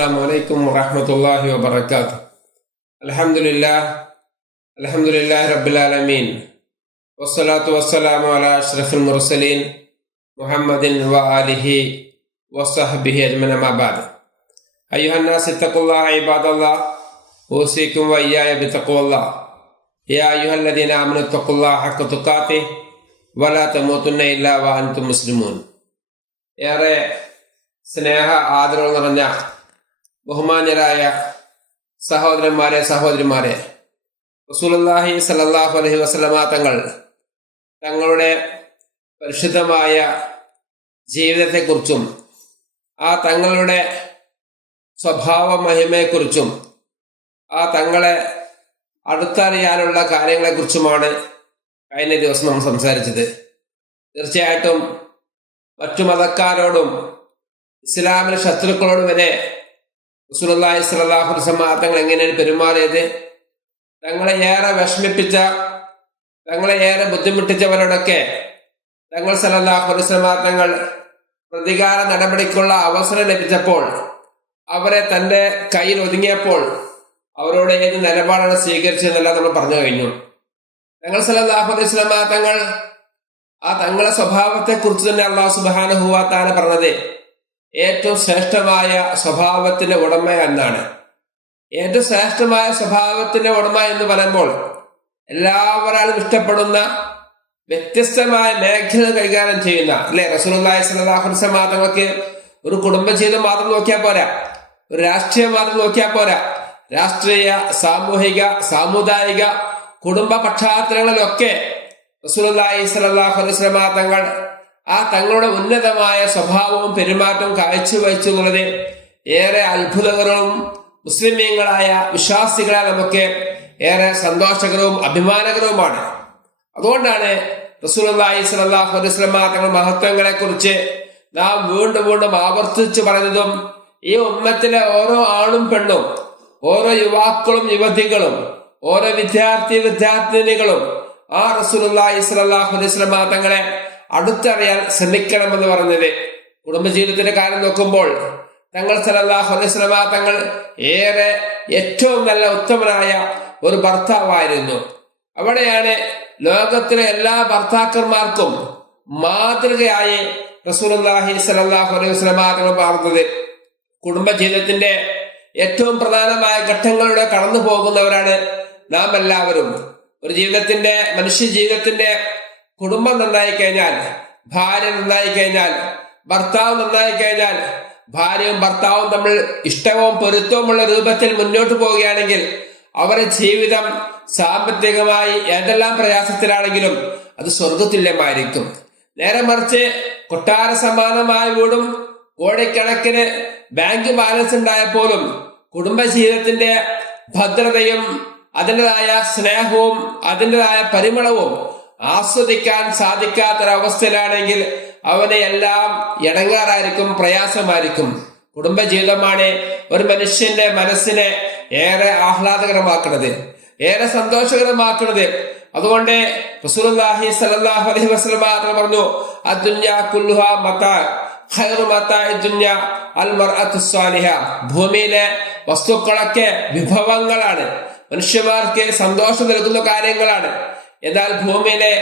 السلام عليكم ورحمة الله وبركاته الحمد لله الحمد لله رب العالمين والصلاة والسلام على أشرف المرسلين محمد وآله وصحبه أجمعين ما بعد أيها الناس اتقوا الله عباد الله أوصيكم وإياي بتقوى الله يا أيها الذين آمنوا اتقوا الله حق تقاته ولا تموتن إلا وأنتم مسلمون ഏറെ സ്നേഹ ആദരവ് നിറഞ്ഞ ബഹുമാന്യരായ സഹോദരന്മാരെ സഹോദരിമാരെ റസൂലുള്ളാഹി സല്ലല്ലാഹു അലൈഹി വസല്ലമ തങ്ങൾ തങ്ങളുടെ പരിശുദ്ധമായ ജീവിതത്തെക്കുറിച്ചും ആ തങ്ങളുടെ സ്വഭാവ മഹിമയെക്കുറിച്ചും ആ തങ്ങളെ അടുത്തറിയാനുള്ള കാര്യങ്ങളെക്കുറിച്ചുമാണ് കഴിഞ്ഞ ദിവസം നാം സംസാരിച്ചത്. തീർച്ചയായിട്ടും മറ്റു മതക്കാരോടും ഇസ്ലാമിലെ ശത്രുക്കളോടും വരെ അലൈഹി വസല്ലം തങ്ങൾ എങ്ങനെയാണ് പെരുമാറിയത്? തങ്ങളെ ഏറെ വിഷമിപ്പിച്ച തങ്ങളെ ഏറെ ബുദ്ധിമുട്ടിച്ചവരോടൊക്കെ തങ്ങൾ വസല്ലം തങ്ങൾ പ്രതികാര നടപടിക്കുള്ള അവസരം ലഭിച്ചപ്പോൾ അവരെ തന്റെ കയ്യിൽ ഒതുങ്ങിയപ്പോൾ അവരോട് ഏത് നിലപാടാണ് സ്വീകരിച്ചതെന്നെല്ലാം നമ്മൾ പറഞ്ഞു കഴിഞ്ഞു. തങ്ങൾ സല്ലല്ലാഹു അലൈഹി വസല്ലം തങ്ങൾ ആ തങ്ങളുടെ സ്വഭാവത്തെ കുറിച്ച് തന്നെ അള്ളാഹു സുബാനുഹുവാത്താന പറഞ്ഞത് ഏറ്റവും ശ്രേഷ്ഠമായ സ്വഭാവത്തിന്റെ ഉടമ എന്നാണ്. ഏറ്റവും ശ്രേഷ്ഠമായ സ്വഭാവത്തിന്റെ ഉടമ എന്ന് പറയുമ്പോൾ എല്ലാവരാലും ഇഷ്ടപ്പെടുന്ന വ്യത്യസ്തമായ മേഖല കൈകാര്യം ചെയ്യുന്ന അല്ലെ? അലൈഹി വസല്ലം തങ്ങൾക്ക് ഒരു കുടുംബജീവിതം മാത്രം നോക്കിയാൽ പോരാ. ഒരു രാഷ്ട്രീയം മാത്രം നോക്കിയാൽ പോരാ. രാഷ്ട്രീയ സാമൂഹിക സാമുദായിക കുടുംബ പശ്ചാത്തലങ്ങളിലൊക്കെ റസൂലുള്ളാഹി സ്വല്ലല്ലാഹു അലൈഹി വസല്ലം തങ്ങൾ ആ തങ്ങളുടെ ഉന്നതമായ സ്വഭാവവും പെരുമാറ്റവും കാഴ്ചവെച്ചു എന്നുള്ളത് ഏറെ അത്ഭുതകരവും മുസ്ലിമീങ്ങളായ വിശ്വാസികളെ നമുക്ക് ഏറെ സന്തോഷകരവും അഭിമാനകരവുമാണ്. അതുകൊണ്ടാണ് റസൂലി സ്വല്ലല്ലാഹു അലൈഹി വസല്ലം തങ്ങളുടെ മഹത്വങ്ങളെ കുറിച്ച് നാം വീണ്ടും വീണ്ടും ആവർത്തിച്ചു പറഞ്ഞതും ഈ ഉമ്മത്തിലെ ഓരോ ആണും പെണ്ണും ഓരോ യുവാക്കളും യുവതികളും ഓരോ വിദ്യാർത്ഥി വിദ്യാർത്ഥിനികളും ആ റസൂലി സ്വല്ലല്ലാഹു അലൈഹി വസല്ലം തങ്ങളെ അടുത്തറിയാൻ ശ്രമിക്കണമെന്ന് പറഞ്ഞത്. കുടുംബജീവിതത്തിന്റെ കാര്യം നോക്കുമ്പോൾ തങ്ങൾ വസല്ലം തങ്ങൾ ഏറെ ഏറ്റവും നല്ല ഉത്തമനായ ഒരു ഭർത്താവായിരുന്നു. അവിടെയാണ് ലോകത്തിലെ എല്ലാ ഭർത്താക്കന്മാർക്കും മാതൃകയായി റസൂലി സ്വല്ലല്ലാഹു അലൈഹി തങ്ങൾ പറഞ്ഞത് കുടുംബജീവിതത്തിന്റെ ഏറ്റവും പ്രധാനമായ ഘട്ടങ്ങളിലൂടെ കടന്നു പോകുന്നവരാണ് നാം എല്ലാവരും ഒരു ജീവിതത്തിന്റെ മനുഷ്യ ജീവിതത്തിന്റെ കുടുംബം നന്നായി കഴിഞ്ഞാൽ ഭാര്യ നന്നായി കഴിഞ്ഞാൽ ഭർത്താവ് നന്നായി കഴിഞ്ഞാൽ ഭാര്യയും ഭർത്താവും തമ്മിൽ ഇഷ്ടവും പൊരുത്തവുമുള്ള രൂപത്തിൽ മുന്നോട്ട് പോവുകയാണെങ്കിൽ അവരുടെ ജീവിതം സാമ്പത്തികമായി ഏതെല്ലാം പ്രയാസത്തിലാണെങ്കിലും അത് സ്വർഗതുല്യമായിരിക്കും നേരെ മറിച്ച് കൊട്ടാര സമാനമായ വീടും കോടിക്കണക്കിന് ബാങ്ക് ബാലൻസ് ഉണ്ടായപ്പോലും കുടുംബജീവിതത്തിന്റെ ഭദ്രതയും അതിന്റെതായ സ്നേഹവും അതിന്റെതായ പരിമളവും ആസ്വദിക്കാൻ സാധിക്കാത്തൊരവസ്ഥയിലാണെങ്കിൽ അവനെ എല്ലാം ഇടങ്ങാറായിരിക്കും പ്രയാസമായിരിക്കും. കുടുംബജീവിതമാണ് ഒരു മനുഷ്യന്റെ മനസ്സിനെ ഏറെ ആഹ്ലാദകരമാക്കുന്നത് ഏറെ സന്തോഷകരമാക്കുന്നത്. അതുകൊണ്ട് റസൂലുള്ളാഹി സ്വല്ലല്ലാഹു അലൈഹി വസല്ലം തങ്ങൾ പറഞ്ഞു അദ്ദുന്യ കുല്ലുഹ മതാ അൽ ഭൂമിയിലെ വസ്തുക്കളൊക്കെ വിഭവങ്ങളാണ് മനുഷ്യന്മാർക്ക് സന്തോഷം നൽകുന്ന കാര്യങ്ങളാണ്. എന്നാൽ ഭൂമിയിലെ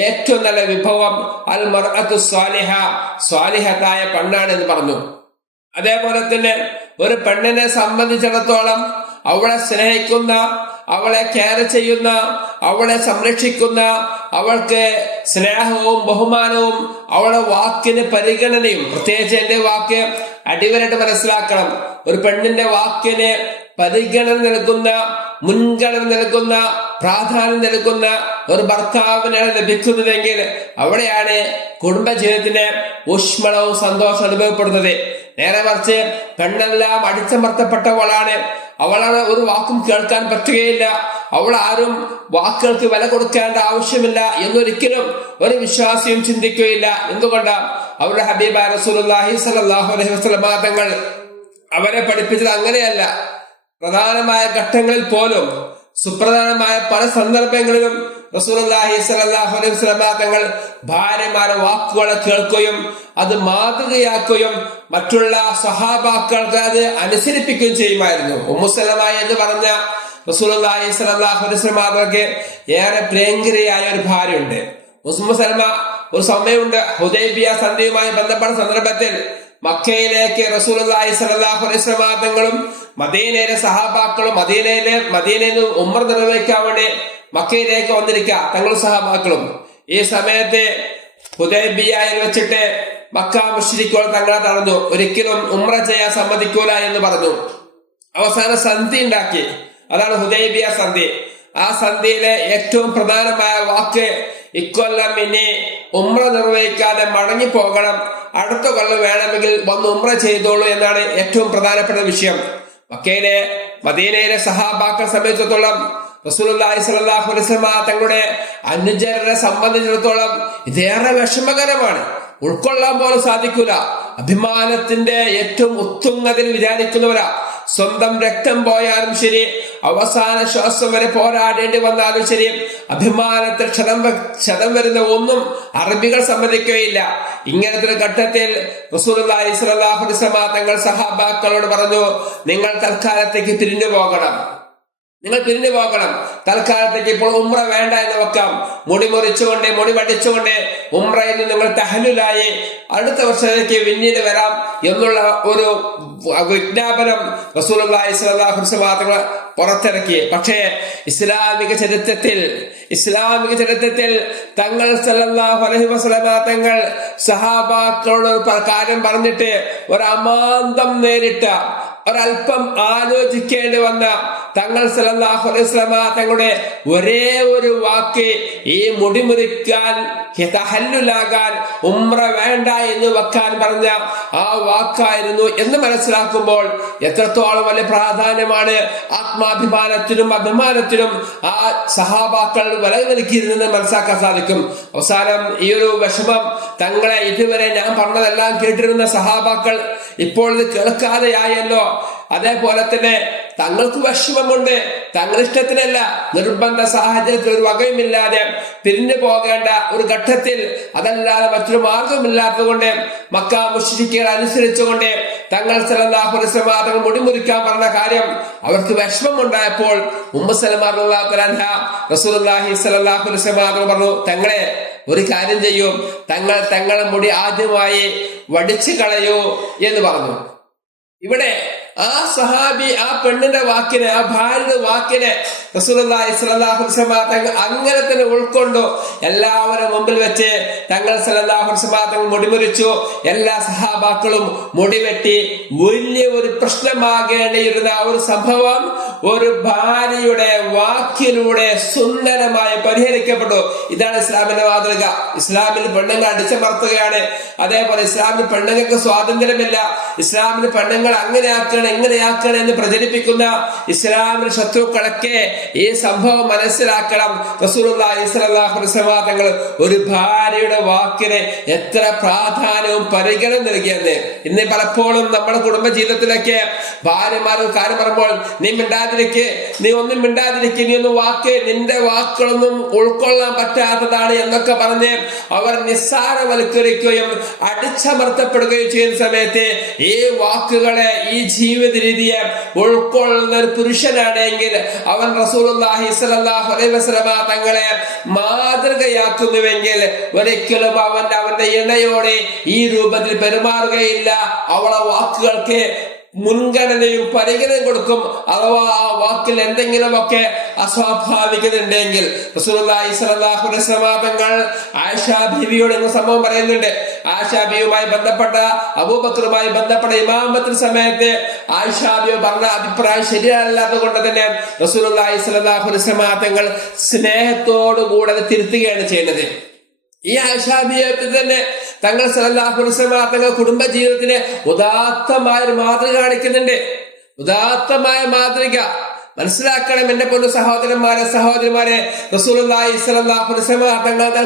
ഏറ്റവും നല്ല വിഭവം അൽ മർഅത്തു സ്വാലിഹ സ്വാലിഹത്തായ പെണ്ണാണ് എന്ന് പറഞ്ഞു. അതേപോലെ തന്നെ ഒരു പെണ്ണിനെ സംബന്ധിച്ചിടത്തോളം അവളെ സ്നേഹിക്കുന്ന അവളെ കെയർ ചെയ്യുന്ന അവളെ സംരക്ഷിക്കുന്ന അവൾക്ക് സ്നേഹവും ബഹുമാനവും അവളെ വാക്കിന് പരിഗണനയും പ്രത്യേകിച്ച് എന്റെ വാക്ക് അടിവരായിട്ട് മനസ്സിലാക്കണം. ഒരു പെണ്ണിന്റെ വാക്കിന് പരിഗണന നൽകുന്ന മുൻഗണന നൽകുന്ന പ്രാധാന്യം നൽകുന്ന ഒരു ഭർത്താവിനാണ് ലഭിക്കുന്നതെങ്കിൽ അവിടെയാണ് കുടുംബജീവിതത്തിന് ഊഷ്മളവും സന്തോഷം അനുഭവപ്പെടുന്നത്. നേരെ മറിച്ച് പെണ്ണെല്ലാം അടിച്ചമർത്തപ്പെട്ടവളാണ്. അവളാണ് ഒരു വാക്കും കേൾക്കാൻ പറ്റുകയില്ല. അവൾ ആരും വാക്കുകൾക്ക് വില കൊടുക്കേണ്ട ആവശ്യമില്ല എന്നൊരിക്കലും ഒരു വിശ്വാസിയും ചിന്തിക്കുകയില്ല. എന്തുകൊണ്ട്? അവരുടെ ഹബീബ സ്വല്ലല്ലാഹു അലൈഹി വസല്ലം തങ്ങൾ അവരെ പഠിപ്പിച്ചത് അങ്ങനെയല്ല. പ്രധാനമായ ഘട്ടങ്ങളിൽ പോലും സുപ്രധാനമായ പല സന്ദർഭങ്ങളിലും റസൂലുള്ളാഹി സ്വല്ലല്ലാഹു അലൈഹി തങ്ങൾ ഭാര്യമാരുടെ വാക്കുകളെ കേൾക്കുകയും അത് മാതൃകയാക്കുകയും മറ്റുള്ള സഹാബാക്കൾക്ക് അത് അനുസരിപ്പിക്കുകയും ചെയ്യുമായിരുന്നു. ഉമ്മുസലമായി എന്ന് പറഞ്ഞ റസൂലുള്ളാഹി സ്വല്ലല്ലാഹു അലൈഹി ഏറെ പ്രിയങ്കരിയായ ഒരു ഭാര്യയുണ്ട്. ഉസ്മുസലമ ഒരു സമയമുണ്ട് ഹുദൈബിയ സന്ധിയുമായി ബന്ധപ്പെട്ട സന്ദർഭത്തിൽ മക്കയിലേക്ക് അലൈഹി വസല്ലമ തങ്ങളും മദീനയിലെ സഹാബാക്കളും മദീനയിലെ മദീനയിൽ നിന്ന് ഉമ്മർ നിർവഹിക്കാൻ വേണ്ടി മക്കയിലേക്ക് വന്നിരിക്കുക തങ്ങളും സഹാബാക്കളും. ഈ സമയത്ത് ഹുദൈബിയയിൽ വെച്ചിട്ട് മക്ക മുഷിരിക്കോൾ തങ്ങളെ തടഞ്ഞു. ഒരിക്കലും ഉമ്ര ചെയ്യാൻ സമ്മതിക്കൂല എന്ന് പറഞ്ഞു. അവസാന സന്ധി ഉണ്ടാക്കി. അതാണ് ഹുദൈബിയ സന്ധി. ആ സന്ധ്യയിലെ ഏറ്റവും പ്രധാനമായ വാക്ക് ഇക്കൊല്ലം ഇനി ഉമ്ര നിർവഹിക്കാതെ മടങ്ങി പോകണം. അടുത്ത കൊല്ലം വേണമെങ്കിൽ വന്ന് ഉമ്ര ചെയ്തോളൂ എന്നാണ് ഏറ്റവും പ്രധാനപ്പെട്ട വിഷയം. മക്കയിലെ മദീനയിലെ സഹാബാക്കളെ സംബന്ധിച്ചിടത്തോളം റസൂലുള്ളാഹി സ്വല്ലല്ലാഹു അലൈഹി തങ്ങളുടെ അനുചരനെ സംബന്ധിച്ചിടത്തോളം ഇതേറെ വിഷമകരമാണ്. ഉൾക്കൊള്ളാൻ പോലും സാധിക്കൂല. അഭിമാനത്തിന്റെ ഏറ്റവും ഉത്തുംഗതിൽ വിചാരിക്കുന്നവരാ. സ്വന്തം രക്തം പോയാലും ശരി അവസാന ശ്വാസം വരെ പോരാടേണ്ടി വന്നാലും ശരി അഭിമാനത്തിൽ ക്ഷതം ക്ഷതം വരുന്ന ഒന്നും അറബികൾ സമ്മതിക്കുകയില്ല. ഇങ്ങനത്തെ ഒരു ഘട്ടത്തിൽ തങ്ങൾ സഹാബാക്കളോട് പറഞ്ഞു നിങ്ങൾ തൽക്കാലത്തേക്ക് തിരിഞ്ഞു പോകണം. നിങ്ങൾ പിരിഞ്ഞു പോകണം തൽക്കാലത്തേക്ക് ഇപ്പോൾ ഉമ്ര വേണ്ട എന്ന് വെക്കാം. മുടി മുറിച്ചുകൊണ്ട് മുടി പഠിച്ചുകൊണ്ട് ഉമ്രയിൽ നിങ്ങൾ തഹലുലായി അടുത്ത വർഷത്തേക്ക് പിന്നീട് വരാം എന്നുള്ള ഒരു വിജ്ഞാപനം അലൈഹി വസല്ലം പുറത്തിറക്കി. പക്ഷേ ഇസ്ലാമിക ചരിത്രത്തിൽ ഇസ്ലാമിക ചരിത്രത്തിൽ തങ്ങൾ സല്ലല്ലാഹു അലൈഹി വസല്ലം തങ്ങൾ സഹാബാക്കളോട് ഒരു കാര്യം പറഞ്ഞിട്ട് ഒരു അമാന്തം നേരിട്ട ഒരല്പം ആലോചിക്കേണ്ടി വന്ന തങ്ങൾ സല്ലല്ലാഹു അലൈഹി വസല്ലമ തങ്ങളുടെ ഒരേ ഒരു വാക്ക് ഈ മുടിമുറിക്കാൻ ഹിതഹല്ലുലാകാൻ ഉമ്ര വേണ്ട എന്ന് വെക്കാൻ പറഞ്ഞ ആ വാക്കായിരുന്നു എന്ന് മനസ്സിലാക്കുമ്പോൾ എത്രത്തോളം വലിയ പ്രാധാന്യമാണ് ആത്മാഭിമാനത്തിനും അഭിമാനത്തിനും ആ സഹാബാക്കൾ വില നൽകിയിരുന്നെന്ന് മനസ്സിലാക്കാൻ സാധിക്കും. അവസാനം ഈ ഒരു വിഷമം തങ്ങളെ ഇതുവരെ ഞാൻ പറഞ്ഞതെല്ലാം കേട്ടിരുന്ന സഹാബാക്കൾ ഇപ്പോൾ ഇത് കേൾക്കാതെയായല്ലോ. അതേപോലെ തന്നെ തങ്ങൾക്ക് തങ്ങളുടെ ഇഷ്ടത്തിനല്ല നിർബന്ധ സാഹചര്യത്തിൽ ഒരു വകയുമില്ലാതെ പിരിഞ്ഞു പോകേണ്ട ഒരു ഘട്ടത്തിൽ അതല്ലാതെ മറ്റൊരു മാർഗമില്ലാത്തത് കൊണ്ട് മക്ക മുഷിരിക്കുകൾ അനുസരിച്ചുകൊണ്ട് തങ്ങൾ സല്ലല്ലാഹു അലൈഹി വസല്ലം തങ്ങൾ മുടിമുറിക്കാൻ പറഞ്ഞ കാര്യം അവർക്ക് വിഷമമുണ്ടായപ്പോൾ ഉണ്ടായപ്പോൾ പറഞ്ഞു തങ്ങളെ ഒരു കാര്യം ചെയ്യൂ തങ്ങൾ തങ്ങളെ മുടി ആദ്യമായി വടിച്ചു കളയൂ എന്ന് പറഞ്ഞു. ഇവിടെ ആ സഹാബി ആ പെണ്ണിന്റെ വാക്കിനെ ആ ഭാര്യയുടെ വാക്കിനെ വസല്ലം തങ്ങൾ അങ്ങനെ തന്നെ ഉൾക്കൊണ്ടു. എല്ലാവരും മുമ്പിൽ വെച്ച് തങ്ങൾ വസല്ലം തങ്ങൾ മുടിമുറിച്ചു. എല്ലാ സഹാബാക്കളും മുടിവെട്ടി വലിയ ഒരു പ്രശ്നമാകേണ്ടിയിരുന്ന ആ ഒരു സംഭവം ഒരു ഭാര്യയുടെ വാക്കിലൂടെ സുന്ദരമായി പരിഹരിക്കപ്പെട്ടു. ഇതാണ് ഇസ്ലാമിന്റെ മാതൃക. ഇസ്ലാമിൽ പെണ്ണുങ്ങൾ അടിച്ചമർത്തുകയാണ്. അതേപോലെ ഇസ്ലാമിൽ പെണ്ണുങ്ങൾക്ക് സ്വാതന്ത്ര്യമില്ല. ഇസ്ലാമിൽ പെണ്ണുങ്ങൾ അങ്ങനെയാക്കണം എങ്ങനെയാക്കണം എന്ന് പ്രചരിപ്പിക്കുന്ന ഇസ്ലാമിന് ശത്രുക്കളൊക്കെ ഈ സംഭവം മനസ്സിലാക്കണം. തങ്ങൾ ഒരു ഭാര്യയുടെ വാക്കിന് എത്ര പ്രാധാന്യവും പരിഗണന നൽകിയെന്ന്. ഇന്ന് പലപ്പോഴും നമ്മുടെ കുടുംബ ജീവിതത്തിലൊക്കെ ഭാര്യമാരും കാര്യം പറയുമ്പോൾ നീ മിണ്ടാതിരിക്കെ നീ ഒന്നും മിണ്ടാതിരിക്കെ നീ ഒന്നും വാക്ക് നിന്റെ വാക്കുകളൊന്നും ഉൾക്കൊള്ളാൻ പറ്റാത്തതാണ് എന്നൊക്കെ പറഞ്ഞ് അവർ നിസ്സാരവൽക്കരിക്കുകയും അടിച്ചമർത്തപ്പെടുകയും ചെയ്യുന്ന സമയത്ത് ഈ വാക്കുകളെ ഈ രീതിയെ ഉൾക്കൊള്ളുന്ന ഒരു പുരുഷനാണെങ്കിൽ അവൻ റസൂലുള്ളാഹി സ്വല്ലല്ലാഹു അലൈഹി തങ്ങളെ മാതൃകയാക്കുന്നുവെങ്കിൽ ഒരിക്കലും അവൻ അവന്റെ ഇണയോടെ ഈ രൂപത്തിൽ പെരുമാറുകയില്ല. അവളെ വാക്കുകൾക്ക് മുൻഗണനയും പരിഗണന കൊടുക്കും. അഥവാ ആ വാക്കിൽ എന്തെങ്കിലുമൊക്കെ അസ്വാഭാവികത ഉണ്ടെങ്കിൽ തങ്ങൾ ആയിഷ ബീവിയോട് എന്ന സംഭവം പറയുന്നുണ്ട്. ആയിഷാ ബീവുമായി ബന്ധപ്പെട്ട അബൂബക്കറുമായി ബന്ധപ്പെട്ട ഇമാമത്തിന് സമയത്ത് ആയിഷാ ബീവി പറഞ്ഞ അഭിപ്രായം ശരിയല്ലാത്തത് കൊണ്ട് തന്നെ റസൂലി വസല്ലമ തങ്ങൾ സ്നേഹത്തോടു കൂടെ തിരുത്തുകയാണ് ചെയ്യുന്നത് ഈ ആശാബിയത്തിൽ തന്നെ തങ്ങൾ വസല്ലമ തങ്ങൾ കുടുംബ ജീവിതത്തിന് ഉദാത്തമായ ഒരു മാതൃക കാണിക്കുന്നുണ്ട്. ഉദാത്തമായ മാതൃക. മനസ്സിലാക്കണം എന്റെ പൊന്നു സഹോദരന്മാരെ സഹോദരിമാരെ അലൈഹി വസല്ലം തങ്ങളുടെ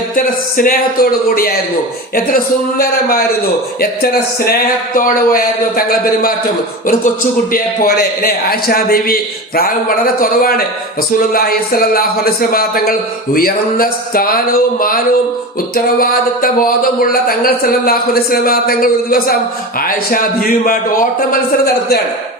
എത്ര സ്നേഹത്തോടു കൂടിയായിരുന്നു എത്ര സുന്ദരമായിരുന്നു എത്ര സ്നേഹത്തോടു കൂടിയായിരുന്നു തങ്ങളുടെ പെരുമാറ്റം. ഒരു കൊച്ചുകുട്ടിയെ പോലെ അല്ലെ? ആയിഷാ ദേവി പ്രായം വളരെ കുറവാണ്. തങ്ങൾ ഉയർന്ന സ്ഥാനവും മാനവും ഉത്തരവാദിത്ത ബോധമുള്ള തങ്ങൾ വസല്ലം തങ്ങൾ ഒരു ദിവസം ആയിഷാ ദേവിയുമായിട്ട് ഓട്ട മത്സരം നടത്തുകയാണ്.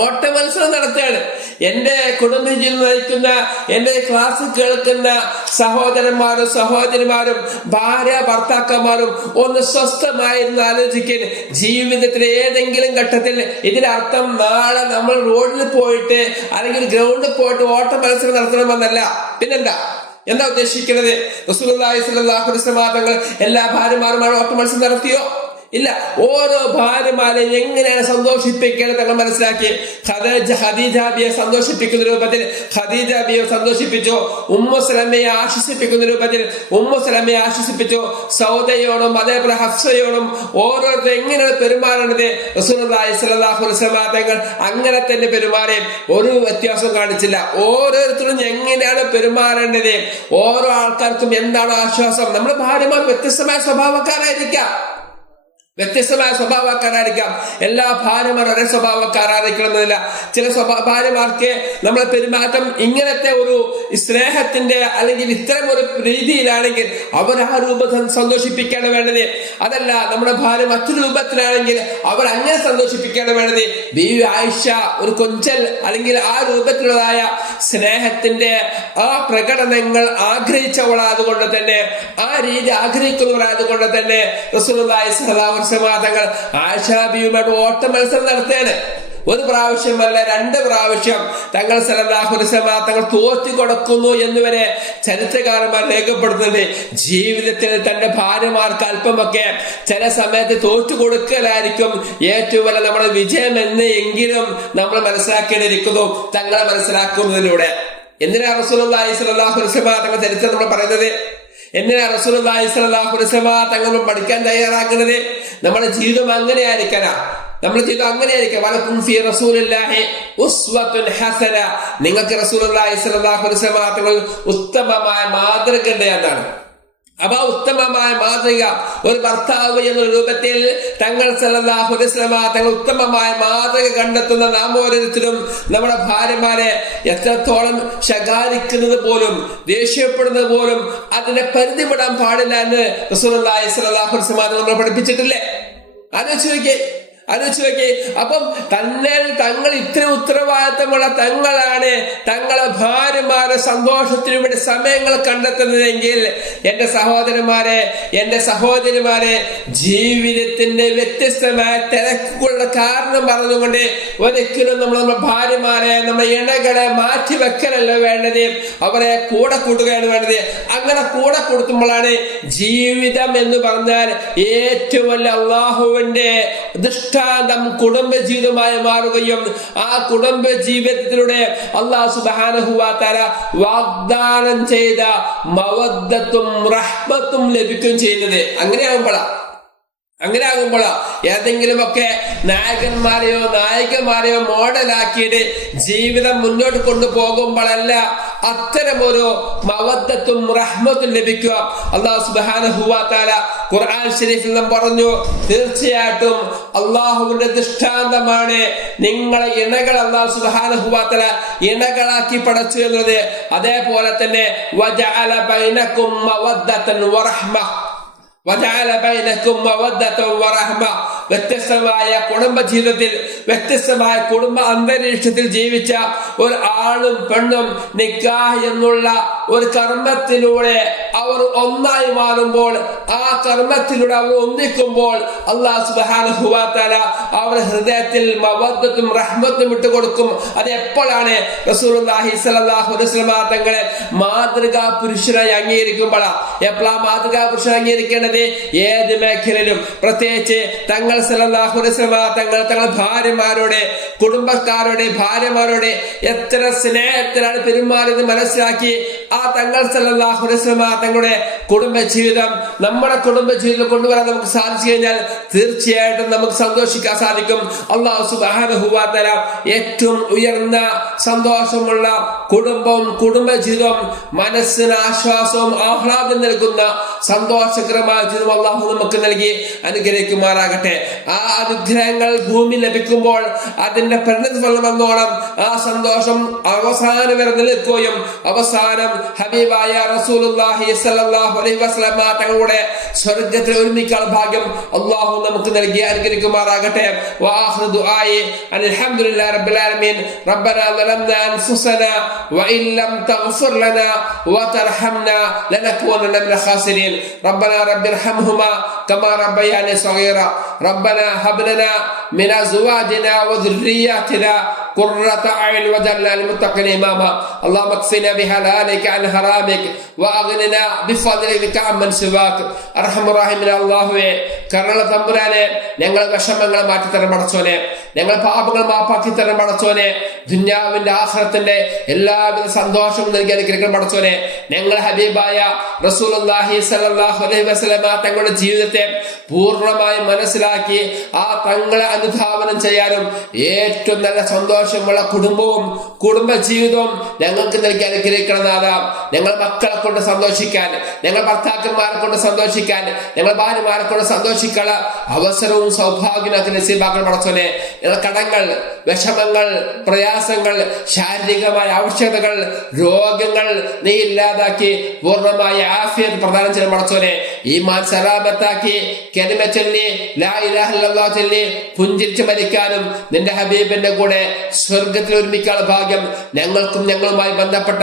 ഓട്ട മത്സരം നടത്തുകയാണ്. എന്റെ കുടുംബജീവിതം നയിക്കുന്ന എന്റെ ക്ലാസ് കേൾക്കുന്ന സഹോദരന്മാരും സഹോദരിമാരും ഭാര്യ ഭർത്താക്കന്മാരും ഒന്ന് സ്വസ്ഥമായിരുന്ന് ആലോചിക്കാൻ. ജീവിതത്തിലെ ഏതെങ്കിലും ഘട്ടത്തിൽ ഇതിനർത്ഥം നാളെ നമ്മൾ റോഡിൽ പോയിട്ട് അല്ലെങ്കിൽ ഗ്രൗണ്ടിൽ പോയിട്ട് ഓട്ട മത്സരം നടത്തണമെന്നല്ല. പിന്നെന്താ? എന്താ ഉദ്ദേശിക്കുന്നത്? വസല്ലം എല്ലാ ഭാര്യമാരുമായി ഓട്ട മത്സരം നടത്തിയോ? ഇല്ല ഓരോ ഭാര്യമാരെ എങ്ങനെയാണ് സന്തോഷിപ്പിക്കേണ്ടത് തങ്ങൾ മനസ്സിലാക്കി? ഖദീജ ഖദീജാബിയെ സന്തോഷിപ്പിക്കുന്ന രൂപത്തിൽ ഖദീജാബിയെ സന്തോഷിപ്പിച്ചോ? ഉമ്മു സലമയെ ആശ്വസിപ്പിക്കുന്ന രൂപത്തിൽ ഉമ്മു സലമയെ ആശ്വസിപ്പിച്ചു? സൗദയോടും അതേപോലെ ഹഫ്സയോടും ഓരോരുത്തർ എങ്ങനെയാണ് പെരുമാറേണ്ടത്? റസൂലി തങ്ങൾ അങ്ങനെ തന്നെ പെരുമാറി. ഒരു വ്യത്യാസവും കാണിച്ചില്ല. ഓരോരുത്തരും എങ്ങനെയാണ് പെരുമാറേണ്ടത്? ഓരോ ആൾക്കാർക്കും എന്താണ് ആശ്വാസം? നമ്മുടെ ഭാര്യമാർ വ്യത്യസ്തമായ സ്വഭാവക്കാരായിരിക്കാം. വ്യത്യസ്തമായ സ്വഭാവക്കാരായിരിക്കാം. എല്ലാ ഭാര്യമാർ ഒരേ സ്വഭാവക്കാരായിരിക്കണമെന്നില്ല. ചില സ്വഭാ ഭാര്യമാർക്ക് നമ്മളെ പെരുമാറ്റം ഇങ്ങനത്തെ ഒരു സ്നേഹത്തിന്റെ അല്ലെങ്കിൽ ഇത്തരം ഒരു രീതിയിലാണെങ്കിൽ അവർ ആ രൂപം സന്തോഷിപ്പിക്കാണ് വേണ്ടത്. അതല്ല നമ്മുടെ ഭാര്യ മറ്റൊരു രൂപത്തിലാണെങ്കിൽ അവർ അങ്ങനെ സന്തോഷിപ്പിക്കാണ് വേണ്ടത്. ബീവി ആയിഷ ഒരു കൊഞ്ചൽ അല്ലെങ്കിൽ ആ രൂപത്തിലുള്ളതായ സ്നേഹത്തിന്റെ ആ പ്രകടനങ്ങൾ ആഗ്രഹിച്ചവളായതുകൊണ്ട് തന്നെ ആ രീതി ആഗ്രഹിക്കുന്നവരായതുകൊണ്ട് തന്നെ റസൂലുള്ളാഹി സ്വല്ലല്ലാഹു അലൈഹി ആശാദിയുമായിട്ട് ഓട്ട മത്സരം നടത്തേണ് ഒരു പ്രാവശ്യമല്ല രണ്ട് പ്രാവശ്യം തങ്ങൾ സലല്ലാഹു അലൈഹി വസല്ലം തങ്ങൾ തോറ്റു കൊടുക്കുന്നു എന്നുവരെ ചരിത്രകാരന്മാർ രേഖപ്പെടുത്തുന്നുണ്ട്. ജീവിതത്തിൽ തന്റെ ഭാര്യമാർക്ക് അല്പമൊക്കെ ചില സമയത്ത് തോറ്റു കൊടുക്കലായിരിക്കും ഏറ്റവും വലിയ നമ്മുടെ വിജയം എന്ന് എങ്കിലും നമ്മൾ മനസ്സിലാക്കേണ്ടിയിരിക്കുന്നു തങ്ങളെ മനസ്സിലാക്കുന്നതിലൂടെ. എന്തിനാ റസൂലുള്ളാഹി സ്വല്ലല്ലാഹു അലൈഹി വസല്ലം തങ്ങൾ ചരിത്രം നമ്മൾ പറയുന്നത്? അലൈഹി വസല്ലം തങ്ങൾ പഠിക്കാൻ തയ്യാറാക്കുന്നത്? നമ്മുടെ ജീവിതം അങ്ങനെ ആയിരിക്കണം നമ്മുടെ ജീവിതം അങ്ങനെ ആയിരിക്കാം വലക്കും ഹസന. നിങ്ങൾക്ക് തങ്ങൾ ഉത്തമമായ മാതൃക ഉണ്ട് എന്നാണ്. അപ്പൊ ഉത്തമമായ മാതൃക ഒരു ഭർത്താവ് എന്ന രൂപത്തിൽ തങ്ങൾ തങ്ങൾ ഉത്തമമായ മാതൃക കണ്ടെത്തുന്ന നാം ഓരോരുത്തരും നമ്മുടെ ഭാര്യമാരെ എത്രത്തോളം ശകാരിക്കുന്നത് പോലും ദേഷ്യപ്പെടുന്നത് പോലും അതിനെ പരിധി വിടാൻ പാടില്ല എന്ന് വസല്ലം നമ്മൾ പഠിപ്പിച്ചിട്ടില്ലേ? ആലോചിച്ച് നോക്കിയേ. ആലോചിച്ച് നോക്കി. അപ്പം തന്നെ തങ്ങൾ ഇത്ര ഉത്തരവാദിത്തമുള്ള തങ്ങളാണ് തങ്ങളെ ഭാര്യമാരെ സന്തോഷത്തിനു വേണ്ടി സമയങ്ങൾ കണ്ടെത്തുന്നതെങ്കിൽ എന്റെ സഹോദരന്മാരെ എന്റെ സഹോദരിമാരെ ജീവിതത്തിന്റെ വ്യത്യസ്തമായ തിരക്കുകളുടെ കാരണം പറഞ്ഞുകൊണ്ട് ഒരിക്കലും നമ്മൾ നമ്മുടെ ഭാര്യമാരെ നമ്മുടെ ഇണകളെ മാറ്റി വെക്കലല്ല വേണ്ടത്. അവരെ കൂടെ കൂട്ടുകയാണ് വേണ്ടത്. അങ്ങനെ കൂടെ കൊടുത്തുമ്പോഴാണ് ജീവിതം എന്ന് പറഞ്ഞാൽ ഏറ്റവും വലിയ അള്ളാഹുവിന്റെ ദൃഷ്ടാന്തം കുടുംബ ജീവിതമായി മാറുകയും ആ കുടുംബ ജീവിതത്തിലൂടെ അള്ളാഹു സുബാനഹുവാത്തര വാഗ്ദാനം ചെയ്ത മവദ്ദത്തും റഹ്മത്തും ലഭിക്കുകയും ചെയ്യുന്നത് അങ്ങനെയാകുമ്പോഴാ. അങ്ങനെ ആകുമ്പോൾ ഏതെങ്കിലുമൊക്കെ നായകന്മാരെയോ നായികമാരെയോ മോഡലാക്കിയിട്ട് ജീവിതം മുന്നോട്ട് കൊണ്ടുപോകുമ്പോഴല്ല അത്തരമൊരു മവദ്ദത്തും റഹ്മത്തും ലഭിക്കുക. അള്ളാഹു സുബാനഹുവാത്താല ഖുർആൻ ഷരീഫിൽ നാം പറഞ്ഞു തീർച്ചയായിട്ടും അള്ളാഹുവിന്റെ ദൃഷ്ടാന്തമാണ് നിങ്ങളെ ഇണകൾ അള്ളാഹു സുബാനഹുവാത്തല ഇണകളാക്കി പടച്ചു എന്നത് അതേപോലെ തന്നെ വജഅല വ്യത്യസ്തമായ കുടുംബ ജീവിതത്തിൽ വ്യത്യസ്തമായ കുടുംബ അന്തരീക്ഷത്തിൽ ജീവിച്ച ഒരു ആണും പെണ്ണും നിക്കാഹ് എന്നുള്ള ഒരു കർമ്മത്തിലൂടെ അവർ ഒന്നായി മാറുമ്പോൾ ആ കർമ്മത്തിലൂടെ അവർ ഒന്നിക്കുമ്പോൾ അള്ളാഹു സുബാനുഹുവാത്തല അവരുടെ ഹൃദയത്തിൽ മവദ്ദത്തും റഹ്മത്തും വിട്ടുകൊടുക്കും അത് എപ്പോഴാണ്? വസല്ലം തങ്ങളെ മാതൃകാ പുരുഷനായി അംഗീകരിക്കുമ്പോഴാണ് എപ്പോഴാ മാതൃകാ പുരുഷൻ അംഗീകരിക്കേണ്ടത്? ഏത് മേഖലയിലും. പ്രത്യേകിച്ച് തങ്ങൾ വസല്ലം തങ്ങൾ തങ്ങളുടെ ഭാര്യമാരോട് കുടുംബക്കാരോട് ഭാര്യമാരോട് എത്ര സ്നേഹത്തിലാണ് പെരുമാറിയത് മനസ്സിലാക്കി ആ തങ്ങൾ സല്ലല്ലാഹു അലൈഹി വസല്ലമ തങ്ങളുടെ കുടുംബ ജീവിതം നമ്മുടെ കുടുംബ ജീവിതം കൊണ്ടുവരാൻ നമുക്ക് സാധിച്ചു കഴിഞ്ഞാൽ തീർച്ചയായിട്ടും നമുക്ക് സന്തോഷിക്കാൻ സാധിക്കും. അള്ളാഹു തആല ഏറ്റവും ഉയർന്ന സന്തോഷമുള്ള കുടുംബവും കുടുംബ ജീവിതവും മനസ്സിന് ആശ്വാസവും ആഹ്ലാദം നൽകുന്ന സന്തോഷകരമായ ജീവിതം അള്ളാഹു നമുക്ക് നൽകി അനുഗ്രഹിക്കുമാറാകട്ടെ. ആ അനുഗ്രഹങ്ങൾ ഭൂമി ലഭിക്കുമ്പോൾ അതിന്റെ പരിണതിഫലം എന്നോണം ആ സന്തോഷം അവസാനം വരെ നിൽക്കുകയും അവസാനം ഹബീബായ റസൂലുള്ളാഹി സ്വല്ലല്ലാഹു അലൈഹി വസല്ലമ തങ്ങളുടെ സ്വർഗ്ഗത്തിൽ ഒരുമിക്കാൻ ഭാഗ്യം അള്ളാഹു നമുക്ക് നൽകി അനുഗ്രഹിക്കുമാറാകട്ടെ വാഹൃ ദുആയി അൽഹംദുലില്ലാഹി റബ്ബിൽ ആലമീൻ ربنا ظلمنا انفسنا وان لم تغفر لنا وترحمنا لنكونن من الخاسرين ربنا رب ارحمهما كما ربياني صغيرا ربنا هب لنا من ازواجنا وذرياتنا قرة أعين وجعلنا للمتقين إماما اللهم اكفنا بحلالك عن حرامك وأغننا بفضلك عمن سواك أرحم الراحمين الله കരള തമ്പുരാനെ ഞങ്ങൾ വിഷമങ്ങൾ മാറ്റിത്തരം പടച്ചോനെ ഞങ്ങൾ പാപങ്ങൾ മാപ്പാക്കി തരം പടച്ചോനെ ദുന്യാവിന്റെ ആഹ്റത്തിന്റെ എല്ലാവിധ സന്തോഷവും നൽകി അനുഗ്രഹിക്കണം പടച്ചോനെ ഞങ്ങൾ ഹബീബായ റസൂലുള്ളാഹി സ്വല്ലല്ലാഹു അലൈഹി വസല്ലമ തങ്ങളുടെ ജീവിതത്തെ പൂർണ്ണമായി മനസ്സിലാക്കി ആ തങ്ങളെ അനുധാവനം ചെയ്യാനും ഏറ്റവും നല്ല സന്തോഷമുള്ള കുടുംബവും കുടുംബ ജീവിതവും ഞങ്ങൾക്ക് നൽകി അനുഗ്രഹിക്കണം നാഥ ഞങ്ങൾ മക്കളെ കൊണ്ട് സന്തോഷിക്കാൻ ഞങ്ങൾ ഭർത്താക്കന്മാരെ കൊണ്ട് സന്തോഷിക്കാൻ ഞങ്ങൾ ഭാര്യമാരെ കൊണ്ട് സന്തോഷിക്കാനുള്ള അവസരവും സൗഭാഗ്യവും നസീബാക്കൾ പടച്ചോനെ ഞങ്ങൾ കടങ്ങൾ വിഷമങ്ങൾ പ്രയാസങ്ങൾ ശാരീരികമായ ആവശ്യകതകൾ രോഗങ്ങൾ നീ ഇല്ലാതാക്കി പൂർണമായ ആഫിയത് പ്രദാനം ചെയ്ത് പടച്ചോനെ ഈ മാൻ സലാമത്താക്കി കെനിമ ചൊല്ലി ലാ ഇലാഹല്ലാ ചൊല്ലി പുഞ്ചിരിച്ച് മരിക്കാനും നിന്റെ ഹബീബിന്റെ കൂടെ സ്വർഗത്തിൽ ഒരുമിക്കാനുള്ള ഭാഗ്യം ഞങ്ങൾക്കും ഞങ്ങളുമായി ബന്ധപ്പെട്ട